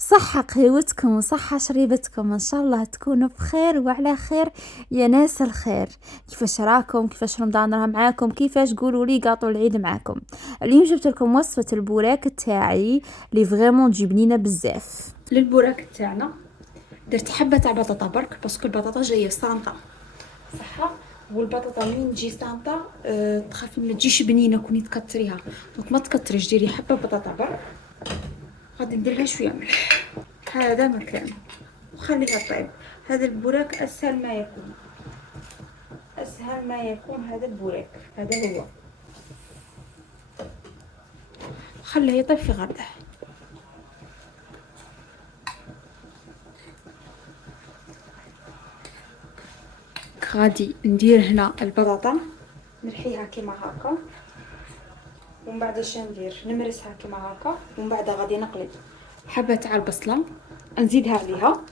صحة قهوتكم وصحة شريبتكم، إن شاء الله تكونوا بخير وعلى خير يا ناس الخير. كيفاش راكم؟ كيفاش رمضان راه معاكم؟ كيفاش قولوا لي قاطو العيد معاكم؟ اليوم جبت لكم وصفة البوراك تاعي اللي فريمون تجي بنينة بزاف. للبوراك تاعنا درت حبه تاع بطاطا برك باسكو البطاطا جايه سانطه صحه. والبطاطا من تجي سانطه تخافي ما تجيش بنينه كوني تكتريها، دونك ما تكتريش، ديري حبه بطاطا برك. غادي ندير لها شويه ملح، هذا مكان، وخليها طيب. هذا البوراك اسهل ما يكون، اسهل ما يكون. هذا البوراك هذا هو، خليه يطيب في غرده. غادي ندير هنا البطاطا نرحيها كيما هكا، ومن بعد اش ندير نمرسها كيما هكا، ومن بعد غادي نقلب حبه تاع البصله نزيدها عليها.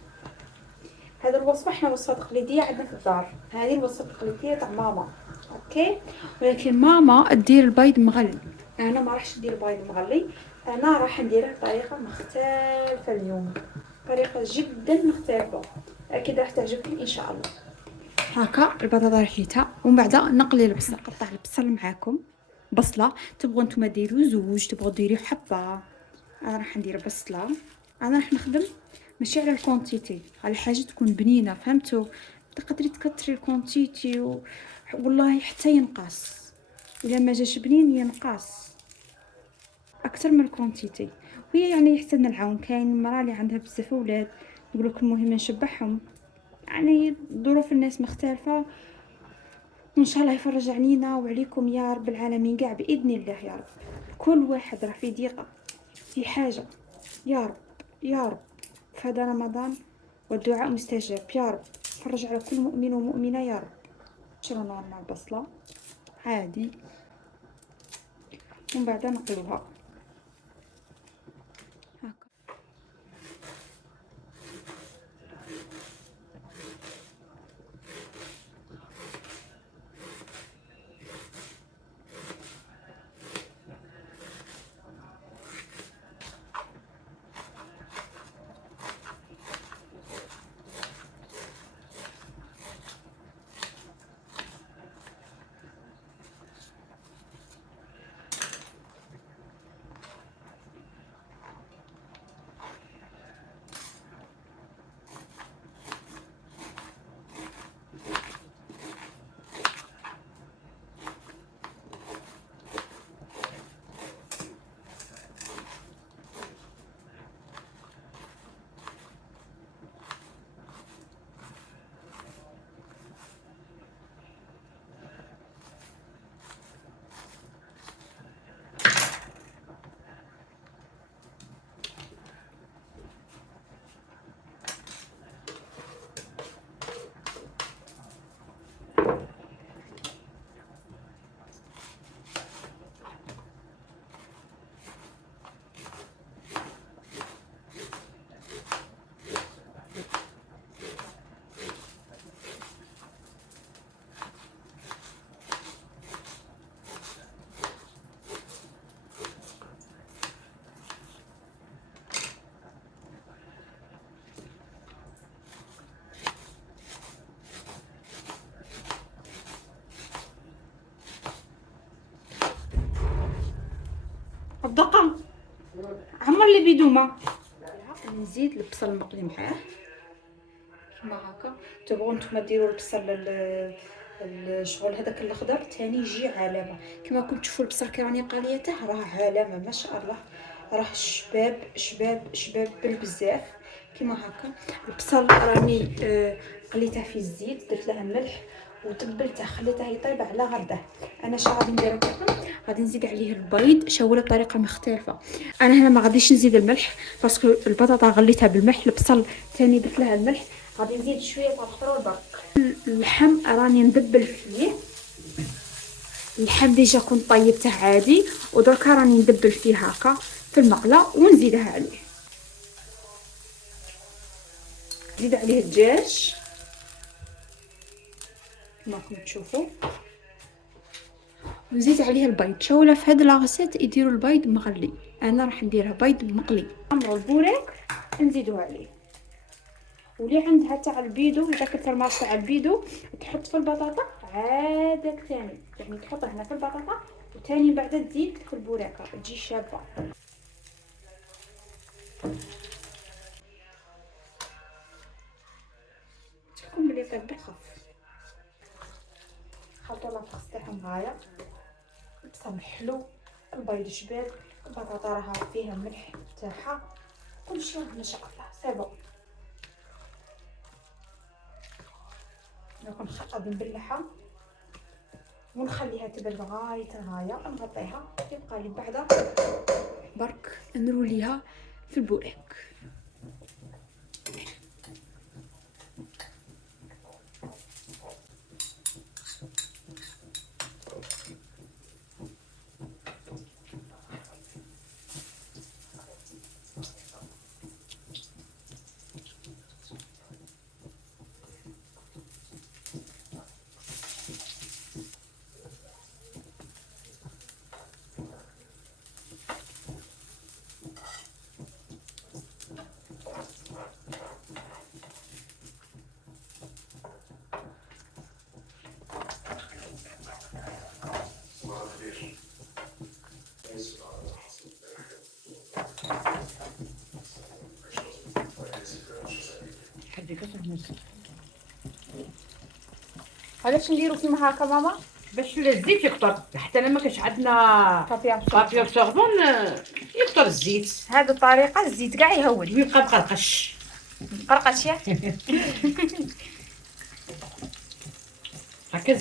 هذا الوصفه احنا وصفه تقليديه عندنا في الدار، هذه الوصفه التقليديه تاع ماما، اوكي. ولكن ماما تدير البيض مغلي، انا ما راحش ندير البيض مغلي، انا راح نديره بطريقه مختلفه اليوم، طريقه جدا مختلفه، اكيد راح تعجبكم ان شاء الله. هكا البطاطا رحيتها، ومن بعد نقلي البصل، نقطع البصل معاكم. بصله تبغوا نتوما ديروا زوج، تبغوا ديروا حبه، انا راح ندير بصله. انا راح نخدم ماشي على الكونتيتي، على حاجه تكون بنينه، فهمتوا؟ تقدري تكتري الكونتيتي والله حتى ينقص، الا ما جاش بنين ينقص اكثر من الكونتيتي. وهي يعني يحسن العون، كاين مرا اللي عندها بزاف اولاد يقول لك المهم نشبعهم، يعني ظروف الناس مختلفه، وان شاء الله يفرج علينا وعليكم يا رب العالمين كاع باذن الله يا رب. كل واحد راه في ضيقه، في حاجه، يا رب يا رب في هذا رمضان والدعاء مستجاب، يا رب فرج على كل مؤمن ومؤمنه يا رب. شرنا مع البصله عادي، ومن بعد نقلوها هكا. الدقه عمر اللي بيدوما، نزيد البصل المقلي معاه كيما هكا. تبغوا نتوما ديروا البصل الشغل هذاك الاخضر تاني يجي علامه، كما كنت تشوفوا البصل كي راني قاليته راه علامه ما شاء الله، راه شباب شباب شباب بالبزاف كيما هكا. البصل راني قليته في الزيت، درت له ملح وتبلته، خليته يطيب على غرده. انا شنو غادي ندير؟ غادي نزيد عليه البيض شوله بطريقه مختلفه. انا هنا ما غاديش نزيد الملح باسكو البطاطا غليتها بالملح، البصل ثاني درت لها الملح، غادي نزيد شويه تاع الخضره برك. اللحم راني ندبل فيه، اللحم ديجا كنت طيبته عادي، ودركا راني ندبل فيه هكا في المقله ونزيدها عليه. نزيد عليه الدجاج كما راكم تشوفوا، ونزيد عليه البيض. شوله في هاد لاغسيت يديروا البيض مغلي، انا راح نديرها بيض مقلي. نعمروا البوراك نزيدوها عليه. واللي عندها تاع البيدو، داك الفرماج تاع البيدو، تحط في البطاطا عادك ثاني، يعني تحطها هنا في البطاطا وثاني بعدا تزيد في البوراكه تجي شابه. تكون بلي طيب بالخف. خلطوا لاطخ تاعهم غايه، بصل حلو، البيض جبال، البطاطا راها فيها ملح تاعها، كلشي راه ما شاء الله سي بون. نخلط نبلعها ونخليها تبرد غاية الغاية، نغطيها يبقى لي بعدا برك نروليها في البوراك. علاش نديرو كيما هكا ماما؟ باش الزيت يكثر، حتى انا ما كانش عندنا بابي ابسوربون يكثر الزيت. هذه الطريقه الزيت كاع يهود ويبقى مقرقش. قرقش يا هكا